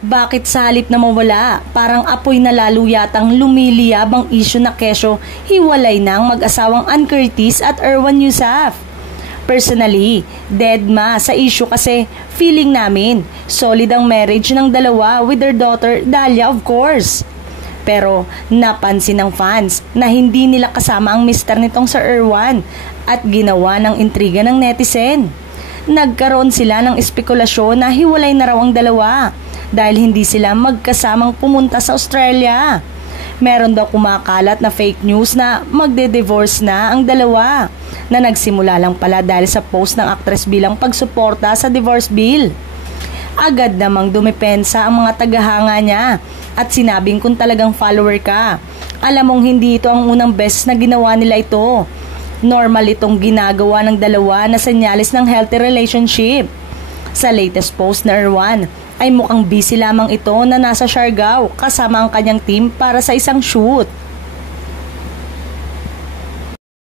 Bakit sa halip na mawala, parang apoy na lalo yatang lumiliyab ang isyu na kesyo hiwalay ng mag-asawang Ann Curtis at Erwan Heussaff? Personally, deadma sa issue kasi feeling namin solid ang marriage ng dalawa with their daughter Dalia of course. Pero napansin ng fans na hindi nila kasama ang mister nitong Sir Erwan at ginawa ng intriga ng netizen. Nagkaroon sila ng espekulasyon na hiwalay na raw ang dalawa dahil hindi sila magkasamang pumunta sa Australia. Meron daw kumakalat na fake news na magde-divorce na ang dalawa na nagsimula lang pala dahil sa post ng aktres bilang pagsuporta sa divorce bill. Agad namang dumepensa ang mga tagahanga niya at sinabing kung talagang follower ka, alam mong hindi ito ang unang beses na ginawa nila ito. Normal itong ginagawa ng dalawa na senyales ng healthy relationship. Sa latest post na Erwan ay mukhang busy lamang ito na nasa Siargao kasama ang kanyang team para sa isang shoot.